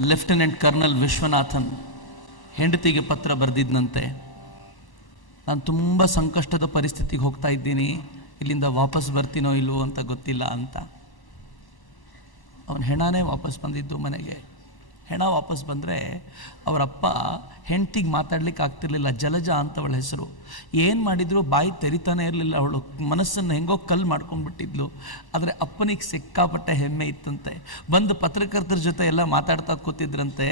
Lieutenant colonel Viswanathan ಹೆಂಡತಿಗೆ ಪತ್ರ ಬರೆದಿದ್ದಂತೆ ನಾನು ತುಂಬ ಸಂಕಷ್ಟದ ಪರಿಸ್ಥಿತಿಗೆ ಹೋಗ್ತಾ ಇದ್ದೀನಿ. ಇಲ್ಲಿಂದ ವಾಪಸ್ ಬರ್ತೀನೋ ಇಲ್ವೋ ಅಂತ ಗೊತ್ತಿಲ್ಲ ಅಂತ. ಅವನ ಹೆಣನೇ ವಾಪಸ್ ಬಂದಿದ್ದು ಮನೆಗೆ. ಹೆಣ ವಾಪಸ್ ಬಂದರೆ ಅವರಪ್ಪ ಹೆಂಡ್ತಿಗೆ ಮಾತಾಡ್ಲಿಕ್ಕೆ ಆಗ್ತಿರ್ಲಿಲ್ಲ, ಜಲಜ ಅಂತ ಅವಳ ಹೆಸರು. ಏನು ಮಾಡಿದ್ರು ಬಾಯಿ ತೆರಿತಾನೆ ಇರಲಿಲ್ಲ ಅವಳು. ಮನಸ್ಸನ್ನು ಹೆಂಗೋ ಕಲ್ಲು ಮಾಡ್ಕೊಂಡ್ಬಿಟ್ಟಿದ್ಲು. ಆದರೆ ಅಪ್ಪನಿಗೆ ಸಿಕ್ಕಾಪಟ್ಟೆ ಹೆಮ್ಮೆ ಇತ್ತಂತೆ. ಬಂದು ಪತ್ರಕರ್ತರ ಜೊತೆ ಎಲ್ಲ ಮಾತಾಡ್ತಾ ಕೂತಿದ್ರಂತೆ.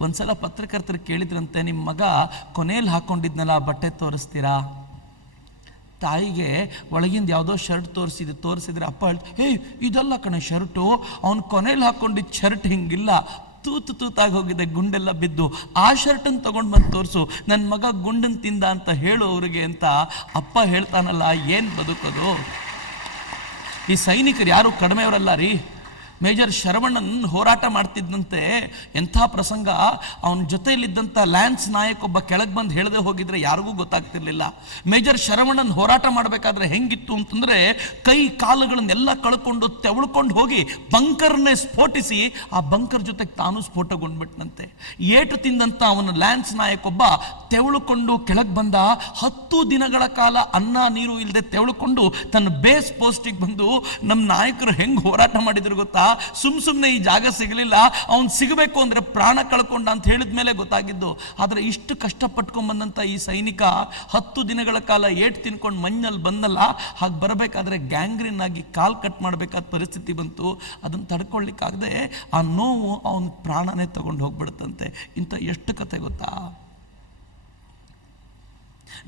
ಒಂದ್ಸಲ ಪತ್ರಕರ್ತರು ಕೇಳಿದ್ರಂತೆ ನಿಮ್ಮ ಮಗ ಕೊನೆಯಲ್ಲಿ ಹಾಕ್ಕೊಂಡಿದ್ನಲ್ಲ ಬಟ್ಟೆ ತೋರಿಸ್ತೀರಾ? ತಾಯಿಗೆ ಒಳಗಿಂದ ಯಾವುದೋ ಶರ್ಟ್ ತೋರಿಸಿದ್ದು ತೋರಿಸಿದ್ರೆ ಅಪ್ಪ ಹೇಳ್ತು ಏಯ್, ಇದಲ್ಲ ಕಣ ಶರ್ಟು. ಅವ್ನು ಕೊನೆಯಲ್ಲಿ ಹಾಕ್ಕೊಂಡಿದ್ದ ಶರ್ಟ್ ಹಿಂಗಿಲ್ಲ. ತೂತು ತೂತಾಗಿ ಹೋಗಿದೆ, ಗುಂಡೆಲ್ಲ ಬಿದ್ದು, ಆ ಶರ್ಟನ್ನು ತಗೊಂಡು ಬಂದು ತೋರಿಸು ನನ್ನ ಮಗ ಗುಂಡನ್ನು ತಿಂದ ಅಂತ ಹೇಳು ಅವರಿಗೆ ಅಂತ ಅಪ್ಪ ಹೇಳ್ತಾನಲ್ಲ, ಏನು ಬದುಕೋದು? ಈ ಸೈನಿಕರು ಯಾರು ಕಡಿಮೆಯವರಲ್ಲ ರೀ? ಮೇಜರ್ ಶರವಣನ್ ಹೋರಾಟ ಮಾಡ್ತಿದ್ದಂತೆ ಎಂಥ ಪ್ರಸಂಗ. ಅವನ ಜೊತೆಯಲ್ಲಿದ್ದಂಥ ಲ್ಯಾನ್ಸ್ ನಾಯಕ್ ಒಬ್ಬ ಕೆಳಗೆ ಬಂದು ಹೇಳದೆ ಹೋಗಿದ್ರೆ ಯಾರಿಗೂ ಗೊತ್ತಾಗ್ತಿರ್ಲಿಲ್ಲ. ಮೇಜರ್ ಶರವಣನ್ ಹೋರಾಟ ಮಾಡಬೇಕಾದ್ರೆ ಹೆಂಗಿತ್ತು ಅಂತಂದ್ರೆ ಕೈ ಕಾಲುಗಳನ್ನೆಲ್ಲ ಕಳ್ಕೊಂಡು ತೆವಳ್ಕೊಂಡು ಹೋಗಿ ಬಂಕರ್ನೇ ಸ್ಫೋಟಿಸಿ ಆ ಬಂಕರ್ ಜೊತೆಗೆ ತಾನು ಸ್ಫೋಟಗೊಂಡ್ಬಿಟ್ನಂತೆ. ಏಟು ತಿಂದಂತ ಅವನ ಲ್ಯಾನ್ಸ್ ನಾಯಕ್ ಒಬ್ಬ ತೆವಳುಕೊಂಡು ಕೆಳಗೆ ಬಂದ ಹತ್ತು ದಿನಗಳ ಕಾಲ ಅನ್ನ ನೀರು ಇಲ್ಲದೆ ತೆವಳುಕೊಂಡು ತನ್ನ ಬೇಸ್ ಪೋಸ್ಟಿಗೆ ಬಂದು ನಮ್ಮ ನಾಯಕರು ಹೆಂಗೆ ಹೋರಾಟ ಮಾಡಿದ್ರು ಗೊತ್ತಾ? ಸುಮ್ ಸುಮ್ಮನೆ ಈ ಜಾಗ ಸಿಗಲಿಲ್ಲ. ಅವ್ನು ಸಿಗಬೇಕು ಅಂದ್ರೆ ಪ್ರಾಣ ಕಳ್ಕೊಂಡ ಅಂತ ಹೇಳಿದ ಮೇಲೆ ಗೊತ್ತಾಗಿದ್ದು. ಆದರೆ ಇಷ್ಟು ಕಷ್ಟಪಟ್ಕೊಂಡ್ ಬಂದಂತ ಈ ಸೈನಿಕ ಹತ್ತು ದಿನಗಳ ಕಾಲ ಏಟ್ ತಿನ್ಕೊಂಡು ಮಣ್ಣಲ್ಲಿ ಬಂದಲ್ಲ. ಹಾಗೆ ಬರಬೇಕಾದ್ರೆ ಗ್ಯಾಂಗ್ರೀನ್ ಆಗಿ ಕಾಲು ಕಟ್ ಮಾಡಬೇಕಾದ ಪರಿಸ್ಥಿತಿ ಬಂತು. ಅದನ್ನು ತಡ್ಕೊಳ್ಳಿಕ್ಕಾಗದೆ ಆ ನೋವು ಅವನ ಪ್ರಾಣನೇ ತಗೊಂಡು ಹೋಗ್ಬಿಡುತ್ತಂತೆ. ಇಂಥ ಎಷ್ಟು ಕತೆ ಗೊತ್ತಾ?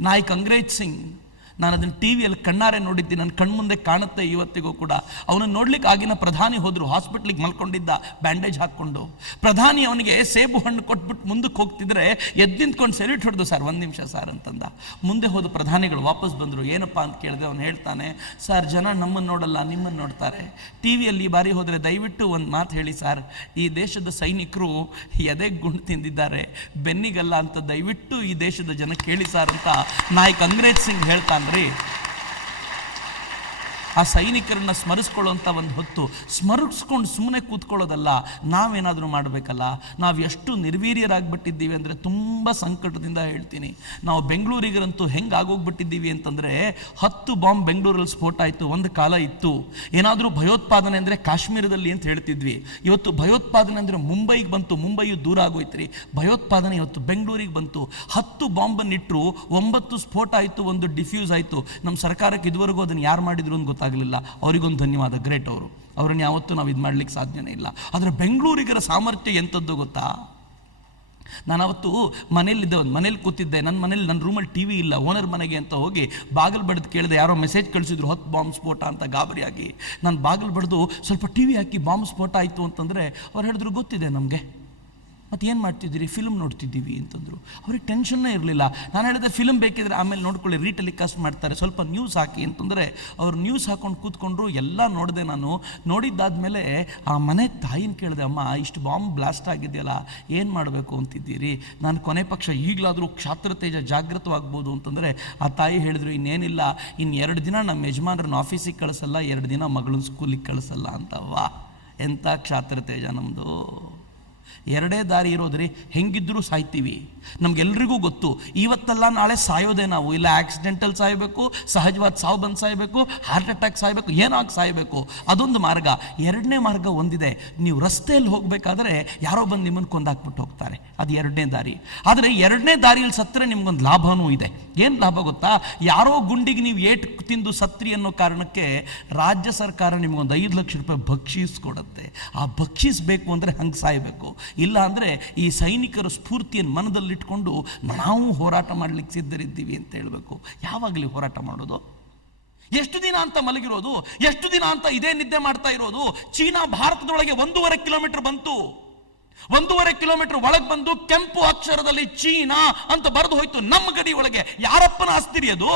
ನಾಯಕ್ ಅಂಗ್ರೇಜ್ ಸಿಂಗ್ ನಾನು ಅದನ್ನು ಟಿ ವಿಯಲ್ಲಿ ಕಣ್ಣಾರೆ ನೋಡಿದ್ದೆ ನನ್ನ ಕಣ್ಮುಂದೆ ಕಾಣುತ್ತೆ ಇವತ್ತಿಗೂ ಕೂಡ. ಅವನು ನೋಡ್ಲಿಕ್ಕೆ ಆಗಿನ ಪ್ರಧಾನಿ ಹೋದರು, ಹಾಸ್ಪಿಟ್ಲಿಗೆ ಮಲ್ಕೊಂಡಿದ್ದ, ಬ್ಯಾಂಡೇಜ್ ಹಾಕ್ಕೊಂಡು. ಪ್ರಧಾನಿ ಅವನಿಗೆ ಸೇಬು ಹಣ್ಣು ಕೊಟ್ಬಿಟ್ಟು ಮುಂದಕ್ಕೆ ಹೋಗ್ತಿದ್ರೆ ಎದ್ದು ನಿಂತ್ಕೊಂಡು ಸೆಲ್ಯೂಟ್ ಹೊಡೆದು, ಸರ್, ಒಂದು ನಿಮಿಷ, ಸರ್, ಅಂತಂದ. ಮುಂದೆ ಹೋದ ಪ್ರಧಾನಿಗಳು ವಾಪಸ್ ಬಂದರು, ಏನಪ್ಪ? ಅಂತ ಕೇಳಿದೆ. ಅವನು ಹೇಳ್ತಾನೆ, ಸರ್, ಜನ ನಮ್ಮನ್ನು ನೋಡಲ್ಲ, ನಿಮ್ಮನ್ನು ನೋಡ್ತಾರೆ. ಟಿ ವಿಯಲ್ಲಿ ಬಾರಿ ಹೋದರೆ ದಯವಿಟ್ಟು ಒಂದು ಮಾತು ಹೇಳಿ, ಸರ್. ಈ ದೇಶದ ಸೈನಿಕರು ಎದೆ ಗುಂಡು ತಿಂದಿದ್ದಾರೆ. ಬೆನ್ನಿಗಲ್ಲ ಅಂತ ದಯವಿಟ್ಟು ಈ ದೇಶದ ಜನ ಕೇಳಿ, ಸರ್, ಅಂತ ನಾಯಕ್ ಅಂಗ್ರೇಜ್ ಸಿಂಗ್ ಹೇಳ್ತಾನ್ರಿ ಆ ಸೈನಿಕರನ್ನ ಸ್ಮರಿಸ್ಕೊಳ್ಳೋಂಥ ಒಂದು ಹೊತ್ತು ಸ್ಮರಿಸ್ಕೊಂಡು ಸುಮ್ಮನೆ ಕೂತ್ಕೊಳ್ಳೋದಲ್ಲ, ನಾವೇನಾದರೂ ಮಾಡಬೇಕಲ್ಲ? ನಾವು ಎಷ್ಟು ನಿರ್ವೀರ್ಯರಾಗ್ಬಿಟ್ಟಿದ್ದೀವಿ ಅಂದರೆ ತುಂಬ ಸಂಕಟದಿಂದ ಹೇಳ್ತೀನಿ. ನಾವು ಬೆಂಗಳೂರಿಗರಂತೂ ಹೆಂಗೆ ಆಗೋಗ್ಬಿಟ್ಟಿದ್ದೀವಿ ಅಂತಂದರೆ, ಹತ್ತು ಬಾಂಬ್ ಬೆಂಗಳೂರಲ್ಲಿ ಸ್ಫೋಟ ಆಯಿತು, ಒಂದು ಕಾಲ ಇತ್ತು. ಏನಾದರೂ ಭಯೋತ್ಪಾದನೆ ಅಂದರೆ ಕಾಶ್ಮೀರದಲ್ಲಿ ಅಂತ ಹೇಳ್ತಿದ್ವಿ. ಇವತ್ತು ಭಯೋತ್ಪಾದನೆ ಅಂದರೆ ಮುಂಬೈಗೆ ಬಂತು, ಮುಂಬೈಯು ದೂರ ಆಗೋಯ್ತ್ರಿ. ಭಯೋತ್ಪಾದನೆ ಇವತ್ತು ಬೆಂಗಳೂರಿಗೆ ಬಂತು. ಹತ್ತು ಬಾಂಬನ್ನು ಇಟ್ಟರು ಒಂಬತ್ತು ಸ್ಫೋಟ ಆಯಿತು, ಒಂದು ಡಿಫ್ಯೂಸ್ ಆಯಿತು. ನಮ್ಮ ಸರ್ಕಾರಕ್ಕೆ ಇದುವರೆಗೂ ಅದನ್ನು ಯಾರು ಮಾಡಿದ್ರು ಅಂತ ಗೊತ್ತಾಗಲಿಲ್ಲ. ಅವರಿಗೊಂದು ಧನ್ಯವಾದ. ಗ್ರೇಟ್ ಅವರು. ಅವರನ್ನು ಯಾವತ್ತೂ ನಾವು ಇದು ಮಾಡ್ಲಿಕ್ಕೆ ಸಾಧ್ಯನೇ ಇಲ್ಲ. ಆದರೆ ಬೆಂಗಳೂರಿಗರ ಸಾಮರ್ಥ್ಯ ಎಂಥದ್ದು ಗೊತ್ತಾ? ನಾನು ಅವತ್ತು ಮನೇಲಿದ್ದೆ ಮನೇಲಿ ಕೂತಿದ್ದೆ. ನನ್ನ ಮನೇಲಿ ನನ್ನ ರೂಮಲ್ಲಿ ಟಿ ವಿ ಇಲ್ಲ. ಓನರ್ ಮನೆಗೆ ಅಂತ ಹೋಗಿ ಬಾಗಿಲು ಬಡ್ದು ಕೇಳಿದೆ, ಯಾರೋ ಮೆಸೇಜ್ ಕಳಿಸಿದ್ರು, ಹೊತ್ತು ಬಾಂಬ್ ಸ್ಫೋಟ ಅಂತ ಗಾಬರಿಯಾಗಿ. ನಾನು ಬಾಗಿಲು ಬಡ್ದು ಸ್ವಲ್ಪ ಟಿ ವಿ ಹಾಕಿ ಬಾಂಬ್ ಸ್ಫೋಟ ಆಯಿತು ಅಂತಂದರೆ ಅವ್ರು ಹೇಳಿದ್ರು, ಗೊತ್ತಿದೆ ನಮಗೆ. ಮತ್ತು ಮಾಡ್ತಿದ್ದೀರಿ? ಫಿಲ್ಮ್ ನೋಡ್ತಿದ್ದೀವಿ ಅಂತಂದರು. ಅವ್ರಿಗೆ ಟೆನ್ಷನ್ನೇ ಇರಲಿಲ್ಲ. ನಾನು ಹೇಳಿದೆ ಫಿಲ್ಮ್ ಬೇಕಿದ್ರೆ ಆಮೇಲೆ ನೋಡ್ಕೊಳ್ಳಿ ರೀಟೆಲಿಕಾಸ್ಟ್ ಮಾಡ್ತಾರೆ. ಸ್ವಲ್ಪ ನ್ಯೂಸ್ ಹಾಕಿ ಅಂತಂದರೆ ಅವ್ರು ನ್ಯೂಸ್ ಹಾಕೊಂಡು ಕೂತ್ಕೊಂಡ್ರು ಎಲ್ಲ ನೋಡಿದೆ ನಾನು. ನೋಡಿದ್ದಾದಮೇಲೆ ಆ ಮನೆ ತಾಯಿನ ಕೇಳಿದೆ, ಅಮ್ಮ, ಇಷ್ಟು ಬಾಂಬ್ ಬ್ಲಾಸ್ಟ್ ಆಗಿದೆಯಲ್ಲ, ಏನು ಮಾಡಬೇಕು ಅಂತಿದ್ದೀರಿ? ನಾನು ಕೊನೆ ಪಕ್ಷ ಈಗಲಾದರೂ ಕ್ಷಾತ್ರ ತೇಜ ಜಾಗೃತವಾಗ್ಬೋದು ಅಂತಂದರೆ ಆ ತಾಯಿ ಹೇಳಿದ್ರು, ಇನ್ನೇನಿಲ್ಲ ಇನ್ನು ಎರಡು ದಿನ ನಮ್ಮ ಯಜಮಾನ್ರನ್ನ ಆಫೀಸಿಗೆ ಕಳಿಸಲ್ಲ, ಎರಡು ದಿನ ಮಗಳನ್ನ ಸ್ಕೂಲಿಗೆ ಕಳಿಸಲ್ಲ ಅಂತವ್ವ. ಎಂಥ ಕ್ಷಾತ್ರ ತೇಜ ನಮ್ಮದು ಎರಡೇ ದಾರಿ ಇರೋದ್ರಿ ಹೆಂಗಿದ್ರೂ ಸಾಯ್ತೀವಿ. ನಮ್ಗೆಲ್ರಿಗೂ ಗೊತ್ತು, ಇವತ್ತಲ್ಲ ನಾಳೆ ಸಾಯೋದೇ ನಾವು. ಇಲ್ಲ ಆಕ್ಸಿಡೆಂಟಲ್ ಸಾಯಬೇಕು, ಸಹಜವಾದ ಸಾವು ಬಂದು ಸಾಯಬೇಕು ಹಾರ್ಟ್ ಅಟ್ಯಾಕ್ ಸಾಯಬೇಕು, ಏನಾಗಿ ಸಾಯಬೇಕು? ಅದೊಂದು ಮಾರ್ಗ. ಎರಡನೇ ಮಾರ್ಗ ಒಂದಿದೆ. ನೀವು ರಸ್ತೆಯಲ್ಲಿ ಹೋಗಬೇಕಾದ್ರೆ ಯಾರೋ ಬಂದು ನಿಮ್ಮನ್ನು ಕೊಂದಾಕ್ಬಿಟ್ಟು ಹೋಗ್ತಾರೆ. ಅದು ಎರಡನೇ ದಾರಿ. ಆದರೆ ಎರಡನೇ ದಾರಿಯಲ್ಲಿ ಸತ್ತರೆ ನಿಮ್ಗೊಂದು ಲಾಭವೂ ಇದೆ. ಏನು ಲಾಭ ಗೊತ್ತಾ? ಯಾರೋ ಗುಂಡಿಗೆ ನೀವು ಏಟು ತಿಂದು ಸತ್ರಿ ಅನ್ನೋ ಕಾರಣಕ್ಕೆ ರಾಜ್ಯ ಸರ್ಕಾರ ನಿಮ್ಗೊಂದು ಐದು ಲಕ್ಷ ರೂಪಾಯಿ ಬಕ್ಷೀಸ್ ಕೊಡುತ್ತೆ. ಆ ಭಕ್ಷಿಸ್ಬೇಕು ಅಂದರೆ ಹಂಗೆ ಸಾಯಬೇಕು. ಇಲ್ಲ ಅಂದರೆ ಈ ಸೈನಿಕರ ಸ್ಫೂರ್ತಿಯನ್ನು ಮನದಲ್ಲಿಟ್ಕೊಂಡು, ನಾವು ಹೋರಾಟ ಮಾಡಲಿಕ್ಕೆ ಸಿದ್ಧರಿದ್ದೀವಿ ಅಂತ ಹೇಳಬೇಕು. ಯಾವಾಗಲೇ ಹೋರಾಟ ಮಾಡೋದು? ಎಷ್ಟು ದಿನ ಅಂತ ಮಲಗಿರೋದು? ಎಷ್ಟು ದಿನ ಅಂತ ಇದೇ ನಿದ್ದೆ ಮಾಡ್ತಾ ಇರೋದು? ಚೀನಾ ಭಾರತದೊಳಗೆ ಒಂದೂವರೆ ಕಿಲೋಮೀಟರ್ ಬಂತು. ಒಂದೂವರೆ ಕಿಲೋಮೀಟರ್ ಒಳಗೆ ಬಂದು ಕೆಂಪು ಅಕ್ಷರದಲ್ಲಿ ಚೀನಾ ಅಂತ ಬರೆದು ಹೋಯ್ತು ನಮ್ಮ ಗಡಿ ಒಳಗೆ ಯಾರಪ್ಪನ ಆಸ್ತಿರಿ ಅದು?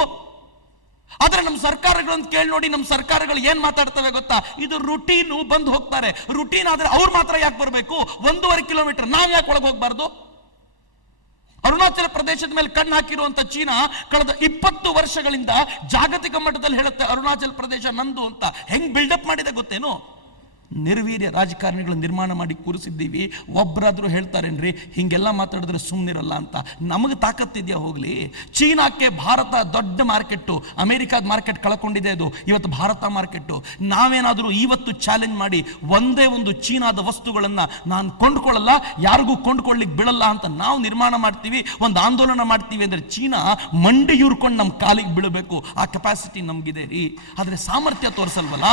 ಆದ್ರೆ ನಮ್ಮ ಸರ್ಕಾರಗಳಂತ ಕೇಳಿ ನೋಡಿ ನಮ್ಮ ಸರ್ಕಾರಗಳು ಏನ್ ಮಾತಾಡ್ತವೆ ಗೊತ್ತಾ? ಇದು ರುಟೀನು ಬಂದು ಹೋಗ್ತಾರೆ. ರುಟೀನ್ ಆದ್ರೆ ಅವ್ರು ಮಾತ್ರ ಯಾಕೆ ಬರಬೇಕು? ಒಂದೂವರೆ ಕಿಲೋಮೀಟರ್ ನಾವು ಯಾಕೆ ಒಳಗೆ ಹೋಗ್ಬಾರ್ದು? ಅರುಣಾಚಲ ಪ್ರದೇಶದ ಮೇಲೆ ಕಣ್ಣು ಹಾಕಿರುವಂತ ಚೀನಾ ಕಳೆದ ಇಪ್ಪತ್ತು ವರ್ಷಗಳಿಂದ ಜಾಗತಿಕ ಮಟ್ಟದಲ್ಲಿ ಹೇಳುತ್ತೆ ಅರುಣಾಚಲ ಪ್ರದೇಶ ನಂದು ಅಂತ. ಹೆಂಗ್ ಬಿಲ್ಡಪ್ ಮಾಡಿದೆ ಗೊತ್ತೇನು? ನಿರ್ವೀರ್ಯ ರಾಜಕಾರಣಿಗಳು ನಿರ್ಮಾಣ ಮಾಡಿ ಕೂರಿಸಿದ್ದೀವಿ ಒಬ್ಬರಾದರೂ ಹೇಳ್ತಾರೇನ್ರಿ, ಹೀಗೆಲ್ಲ ಮಾತಾಡಿದ್ರೆ ಸುಮ್ಮನಿರಲ್ಲ ಅಂತ. ನಮಗೆ ತಾಕತ್ತಿದೆಯಾ ಹೋಗ್ಲಿ? ಚೀನಾಕ್ಕೆ ಭಾರತ ದೊಡ್ಡ ಮಾರ್ಕೆಟ್ಟು, ಅಮೆರಿಕಾದ ಮಾರ್ಕೆಟ್ ಕಳ್ಕೊಂಡಿದೆ ಅದು, ಇವತ್ತು ಭಾರತ ಮಾರ್ಕೆಟ್ಟು. ನಾವೇನಾದರೂ ಇವತ್ತು ಚಾಲೆಂಜ್ ಮಾಡಿ ಒಂದೇ ಒಂದು ಚೀನಾದ ವಸ್ತುಗಳನ್ನು ನಾನು ಕೊಂಡ್ಕೊಳ್ಳಲ್ಲ, ಯಾರಿಗೂ ಕೊಂಡ್ಕೊಳ್ಳಿಕ್ಕೆ ಬಿಡಲ್ಲ ಅಂತ ನಾವು ನಿರ್ಮಾಣ ಮಾಡ್ತೀವಿ, ಒಂದು ಆಂದೋಲನ ಮಾಡ್ತೀವಿ ಅಂದರೆ ಚೀನಾ ಮಂಡಿ ಯೂರ್ಕೊಂಡು ನಮ್ಮ ಕಾಲಿಗೆ ಬೀಳಬೇಕು. ಆ ಕೆಪಾಸಿಟಿ ನಮಗಿದೆ ರೀ. ಆದರೆ ಸಾಮರ್ಥ್ಯ ತೋರಿಸಲ್ವಲ್ಲ?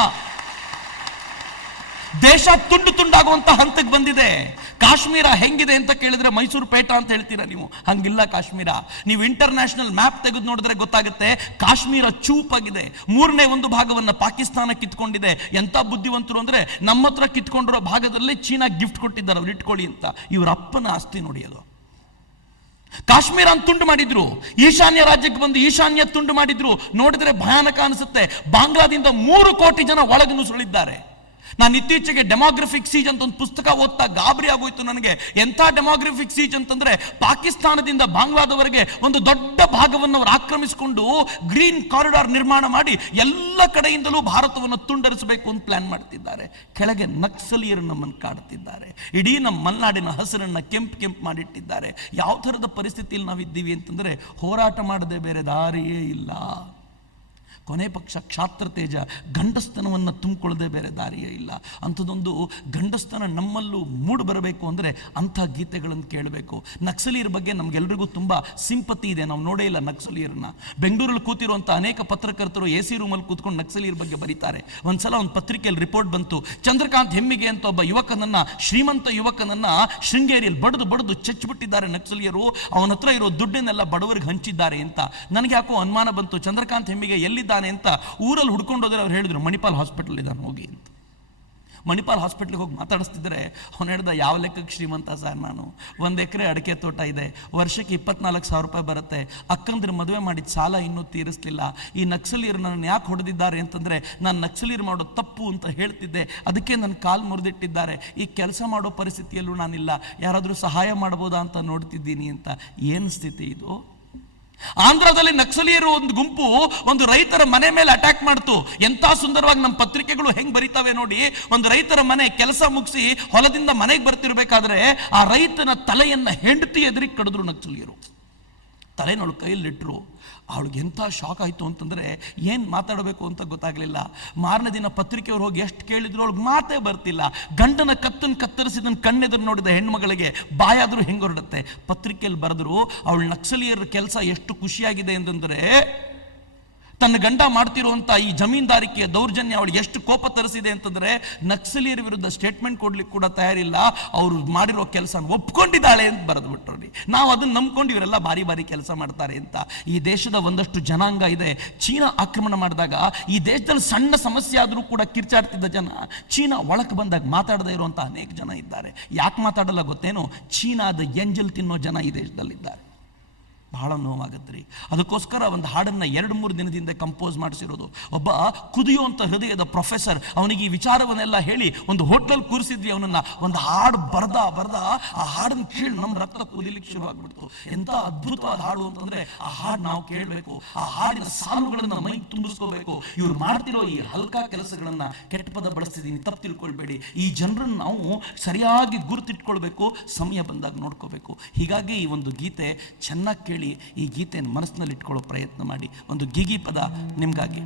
ದೇಶ ತುಂಡು ತುಂಡಾಗುವಂತ ಹಂತಕ್ಕೆ ಬಂದಿದೆ. ಕಾಶ್ಮೀರ ಹೆಂಗಿದೆ ಅಂತ ಕೇಳಿದ್ರೆ ಮೈಸೂರು ಪೇಟ ಅಂತ ಹೇಳ್ತೀರಾ ನೀವು? ಹಂಗಿಲ್ಲ ಕಾಶ್ಮೀರ. ನೀವು ಇಂಟರ್ನ್ಯಾಷನಲ್ ಮ್ಯಾಪ್ ತೆಗೆದು ನೋಡಿದ್ರೆ ಗೊತ್ತಾಗುತ್ತೆ ಕಾಶ್ಮೀರ ಚೂಪಾಗಿದೆ. ಮೂರನೇ ಒಂದು ಭಾಗವನ್ನ ಪಾಕಿಸ್ತಾನ ಕಿತ್ಕೊಂಡಿದೆ ಎಂತ ಬುದ್ಧಿವಂತರು ಅಂದ್ರೆ ನಮ್ಮ ಹತ್ರ ಕಿತ್ಕೊಂಡಿರೋ ಭಾಗದಲ್ಲೇ ಚೀನಾ ಗಿಫ್ಟ್ ಕೊಟ್ಟಿದ್ದಾರೆ. ಅವ್ರು ಇಟ್ಕೊಳ್ಳಿ ಅಂತ. ಇವರ ಅಪ್ಪನ ಆಸ್ತಿ ನೋಡಿ ಅದು. ಕಾಶ್ಮೀರ ಅಂತ ತುಂಡು ಮಾಡಿದ್ರು. ಈಶಾನ್ಯ ರಾಜ್ಯಕ್ಕೆ ಬಂದು ಈಶಾನ್ಯ ತುಂಡು ಮಾಡಿದ್ರು. ನೋಡಿದ್ರೆ ಭಯಾನಕ ಅನಿಸುತ್ತೆ. ಬಾಂಗ್ಲಾದಿಂದ ಮೂರು ಕೋಟಿ ಜನ ಒಳಗೆ ನುಸುಳಿದ್ದಾರೆ. ನಾನು ಇತ್ತೀಚೆಗೆ ಡೆಮೋಗ್ರಫಿಕ್ ಸೀಜ್ ಅಂತ ಒಂದು ಪುಸ್ತಕ ಓದ್ತಾ ಗಾಬರಿ ಆಗೋಯ್ತು ನನಗೆ. ಎಂಥ ಡೆಮೋಗ್ರಫಿಕ್ ಸೀಜ್ ಅಂತಂದ್ರೆ ಪಾಕಿಸ್ತಾನದಿಂದ ಬಾಂಗ್ಲಾದವರೆಗೆ ಒಂದು ದೊಡ್ಡ ಭಾಗವನ್ನು ಅವರು ಆಕ್ರಮಿಸಿಕೊಂಡು ಗ್ರೀನ್ ಕಾರಿಡಾರ್ ನಿರ್ಮಾಣ ಮಾಡಿ ಎಲ್ಲ ಕಡೆಯಿಂದಲೂ ಭಾರತವನ್ನು ತುಂಡರಿಸಬೇಕು ಅಂತ ಪ್ಲಾನ್ ಮಾಡ್ತಿದ್ದಾರೆ. ಕೆಳಗೆ ನಕ್ಸಲೀಯರು ನಮ್ಮನ್ನು ಕಾಡುತ್ತಿದ್ದಾರೆ ಇಡೀ ನಮ್ಮ ಮಲೆನಾಡಿನ ಹಸಿರನ್ನ ಕೆಂಪು ಕೆಂಪು ಮಾಡಿಟ್ಟಿದ್ದಾರೆ. ಯಾವ ಥರದ ಪರಿಸ್ಥಿತಿಯಲ್ಲಿ ನಾವಿದ್ದೀವಿ ಅಂತಂದರೆ ಹೋರಾಟ ಮಾಡದೆ ಬೇರೆ ದಾರಿಯೇ ಇಲ್ಲ. ಕೊನೆ ಪಕ್ಷ ಕ್ಷಾತ್ರ ತೇಜ ಗಂಡಸ್ತನವನ್ನು ತುಂಬಿಕೊಳ್ಳದೆ ಬೇರೆ ದಾರಿಯೇ ಇಲ್ಲ. ಅಂಥದ್ದೊಂದು ಗಂಡಸ್ತನ ನಮ್ಮಲ್ಲೂ ಮೂಡು ಬರಬೇಕು ಅಂದರೆ ಅಂಥ ಗೀತೆಗಳನ್ನು ಕೇಳಬೇಕು. ನಕ್ಸಲೀಯರ ಬಗ್ಗೆ ನಮಗೆಲ್ಲರಿಗೂ ತುಂಬ ಸಿಂಪತಿ ಇದೆ. ನಾವು ನೋಡೇ ಇಲ್ಲ ನಕ್ಸಲೀಯರನ್ನ ಬೆಂಗಳೂರಲ್ಲಿ ಕೂತಿರುವಂಥ ಅನೇಕ ಪತ್ರಕರ್ತರು ಎ ಸಿ ರೂಮಲ್ಲಿ ಕೂತ್ಕೊಂಡು ನಕ್ಸಲೀಯರ ಬಗ್ಗೆ ಬರೀತಾರೆ. ಒಂದ್ಸಲ ಒಂದು ಪತ್ರಿಕೆಯಲ್ಲಿ ರಿಪೋರ್ಟ್ ಬಂತು. ಚಂದ್ರಕಾಂತ್ ಹೆಮ್ಮಿಗೆ ಅಂತ ಒಬ್ಬ ಯುವಕನನ್ನ, ಶ್ರೀಮಂತ ಯುವಕನನ್ನ ಶೃಂಗೇರಿಯಲ್ಲಿ ಬಡದು ಬಡದು ಚಚ್ಚಿಬಿಟ್ಟಿದ್ದಾರೆ ನಕ್ಸಲೀಯರು. ಅವನ ಹತ್ರ ಇರೋ ದುಡ್ಡನ್ನೆಲ್ಲ ಬಡವರಿಗೆ ಹಂಚಿದ್ದಾರೆ ಅಂತ. ನನಗೆ ಯಾಕೋ ಅನುಮಾನ ಬಂತು. ಚಂದ್ರಕಾಂತ್ ಹೆಮ್ಮಿಗೆ ಎಲ್ಲಿದ್ದಾನೆ ಅಂತ ಊರಲ್ಲಿ ಹುಡ್ಕೊಂಡು ಹೋದರೆ ಅವ್ರು ಹೇಳಿದ್ರು, ಮಣಿಪಾಲ್ ಹಾಸ್ಪಿಟಲ್ ಇದ್ದಾನೆ ಹೋಗಿ ಅಂತ. ಮಣಿಪಾಲ್ ಹಾಸ್ಪಿಟ್ಲಿಗೆ ಹೋಗಿ ಮಾತಾಡಿಸ್ತಿದ್ರೆ ಅವನು ಹೇಳ್ದ, ಯಾವ ಲೆಕ್ಕಕ್ಕೆ ಶ್ರೀಮಂತ ಸರ್ ನಾನು? ಒಂದು ಎಕರೆ ಅಡಿಕೆ ತೋಟ ಇದೆ, ವರ್ಷಕ್ಕೆ ಇಪ್ಪತ್ನಾಲ್ಕು ಸಾವಿರ ರೂಪಾಯಿ ಬರುತ್ತೆ, ಅಕ್ಕಂದ್ರೆ ಮದುವೆ ಮಾಡಿದ ಸಾಲ ಇನ್ನೂ ತೀರಿಸಲಿಲ್ಲ, ಈ ನಕ್ಸಲೀರು ನನ್ನ ಯಾಕೆ ಹೊಡೆದಿದ್ದಾರೆ ಅಂತಂದರೆ ನಾನು ನಕ್ಸಲೀರು ಮಾಡೋ ತಪ್ಪು ಅಂತ ಹೇಳ್ತಿದ್ದೆ, ಅದಕ್ಕೆ ನನ್ನ ಕಾಲು ಮುರಿದಿಟ್ಟಿದ್ದಾರೆ, ಈ ಕೆಲಸ ಮಾಡೋ ಪರಿಸ್ಥಿತಿಯಲ್ಲೂ ನಾನಿಲ್ಲ, ಯಾರಾದರೂ ಸಹಾಯ ಮಾಡ್ಬೋದಾ ಅಂತ ನೋಡ್ತಿದ್ದೀನಿ ಅಂತ. ಏನು ಸ್ಥಿತಿ ಇದು? ಆಂಧ್ರದಲ್ಲಿ ನಕ್ಸಲಿಯರು ಒಂದು ಗುಂಪು ಒಂದು ರೈತರ ಮನೆ ಮೇಲೆ ಅಟ್ಯಾಕ್ ಮಾಡ್ತು. ಎಂತ ಸುಂದರವಾಗಿ ನಮ್ಮ ಪತ್ರಿಕೆಗಳು ಹೆಂಗ್ ಬರಿತಾವೆ ನೋಡಿ, ಒಂದು ರೈತರ ಮನೆ ಕೆಲಸ ಮುಗಿಸಿ ಹೊಲದಿಂದ ಮನೆಗೆ ಬರ್ತಿರ್ಬೇಕಾದ್ರೆ ಆ ರೈತನ ತಲೆಯನ್ನ ಹೆಂಡತಿ ಎದುರಿಗೆ ಕಡಿದ್ರು ನಕ್ಸಲೀಯರು. ತಲೆನೊಳು ಕೈಯಲ್ಲಿಟ್ಟರು ಅವಳಿಗೆ ಎಂಥ ಶಾಕ್ ಆಯಿತು ಅಂತಂದರೆ ಏನು ಮಾತಾಡಬೇಕು ಅಂತ ಗೊತ್ತಾಗಲಿಲ್ಲ. ಮಾರನೇ ದಿನ ಪತ್ರಿಕೆಯವ್ರು ಹೋಗಿ ಎಷ್ಟು ಕೇಳಿದ್ರು ಅವಳಿಗೆ ಮಾತೇ ಬರ್ತಿಲ್ಲ. ಗಂಡನ ಕತ್ತನ್ನು ಕತ್ತರಿಸಿದನ್ ಕಣ್ಣೆದ್ರು ನೋಡಿದ ಹೆಣ್ಮಗಳಿಗೆ ಬಾಯಾದರೂ ಹೆಂಗೆ ಹೊರಡುತ್ತೆ ಪತ್ರಿಕೆಯಲ್ಲಿ ಬರೆದ್ರು, ಅವಳು ನಕ್ಸಲೀಯರ ಕೆಲಸ ಎಷ್ಟು ಖುಷಿಯಾಗಿದೆ ಅಂತಂದರೆ ತನ್ನ ಗಂಡ ಮಾಡ್ತಿರುವಂಥ ಈ ಜಮೀನ್ದಾರಿಕೆಯ ದೌರ್ಜನ್ಯ ಅವಳು ಎಷ್ಟು ಕೋಪ ತರಿಸಿದೆ ಅಂತಂದ್ರೆ ನಕ್ಸಲಿಯರ ವಿರುದ್ಧ ಸ್ಟೇಟ್ಮೆಂಟ್ ಕೊಡ್ಲಿಕ್ಕೆ ಕೂಡ ತಯಾರಿಲ್ಲ. ಅವರು ಮಾಡಿರೋ ಕೆಲಸ ಒಪ್ಕೊಂಡಿದ್ದಾಳೆ ಅಂತ ಬರೆದು ಬಿಟ್ರಿ ನಾವು ಅದನ್ನ ನಂಬ್ಕೊಂಡು ಇವರೆಲ್ಲ ಬಾರಿ ಬಾರಿ ಕೆಲಸ ಮಾಡ್ತಾರೆ ಅಂತ. ಈ ದೇಶದ ಒಂದಷ್ಟು ಜನಾಂಗ ಇದೆ. ಚೀನಾ ಆಕ್ರಮಣ ಮಾಡಿದಾಗ ಈ ದೇಶದಲ್ಲಿ ಸಣ್ಣ ಸಮಸ್ಯೆ ಆದರೂ ಕೂಡ ಕಿರ್ಚಾಡ್ತಿದ್ದ ಜನ ಚೀನಾ ಒಳಕ್ಕೆ ಬಂದಾಗ ಮಾತಾಡದೇ ಇರುವಂಥ ಅನೇಕ ಜನ ಇದ್ದಾರೆ. ಯಾಕೆ ಮಾತಾಡಲ್ಲ ಗೊತ್ತೇನೋ? ಚೀನಾದ ಎಂಜಲ್ ತಿನ್ನೋ ಜನ ಈ ದೇಶದಲ್ಲಿದ್ದಾರೆ. ಬಹಳ ನೋವಾಗುತ್ತೆ ರೀ. ಅದಕ್ಕೋಸ್ಕರ ಒಂದು ಹಾಡನ್ನು ಎರಡು ಮೂರು ದಿನದಿಂದ ಕಂಪೋಸ್ ಮಾಡಿಸಿರೋದು. ಒಬ್ಬ ಕುದಿಯುವಂಥ ಹೃದಯದ ಪ್ರೊಫೆಸರ್ ಅವನಿಗೆ ಈ ವಿಚಾರವನ್ನೆಲ್ಲ ಹೇಳಿ ಒಂದು ಹೋಟ್ಲಲ್ಲಿ ಕೂರಿಸಿದ್ವಿ ಅವನನ್ನ. ಒಂದು ಹಾಡು ಬರ್ದ ಬರ್ದ ಆ ಹಾಡನ್ನ ಕೇಳಿ ನಮ್ಮ ರಕ್ತ ಕುದಿಲಿಕ್ಕೆ ಶುರುವಾಗ್ಬಿಡ್ತು ಎಂಥ ಅದ್ಭುತವಾದ ಹಾಡು ಅಂತಂದ್ರೆ ಆ ಹಾಡು ನಾವು ಕೇಳಬೇಕು, ಆ ಹಾಡಿನ ಸಾಲುಗಳನ್ನು ಮೈ ತುಂಬಿಸ್ಕೋಬೇಕು. ಇವ್ರು ಮಾಡ್ತಿರೋ ಈ ಹಲ್ಕಾ ಕೆಲಸಗಳನ್ನ ಕೆಟ್ಟ ಪದ ಬಳಸ್ತಿದ್ದೀನಿ, ತಪ್ಪು ತಿಳ್ಕೊಳ್ಬೇಡಿ. ಈ ಜನರನ್ನು ನಾವು ಸರಿಯಾಗಿ ಗುರುತಿಟ್ಕೊಳ್ಬೇಕು, ಸಮಯ ಬಂದಾಗ ನೋಡ್ಕೋಬೇಕು. ಹೀಗಾಗಿ ಈ ಒಂದು ಗೀತೆ ಚೆನ್ನಾಗಿ ಕೇಳಿ ಈ ಗೀತೆಯನ್ನು ಮನಸ್ಸಿನಲ್ಲಿ ಇಟ್ಕೊಳ್ಳೋ ಪ್ರಯತ್ನ ಮಾಡಿ. ಒಂದು ಗಿಗಿ ಪದ ನಿಮಗಾಗಿ.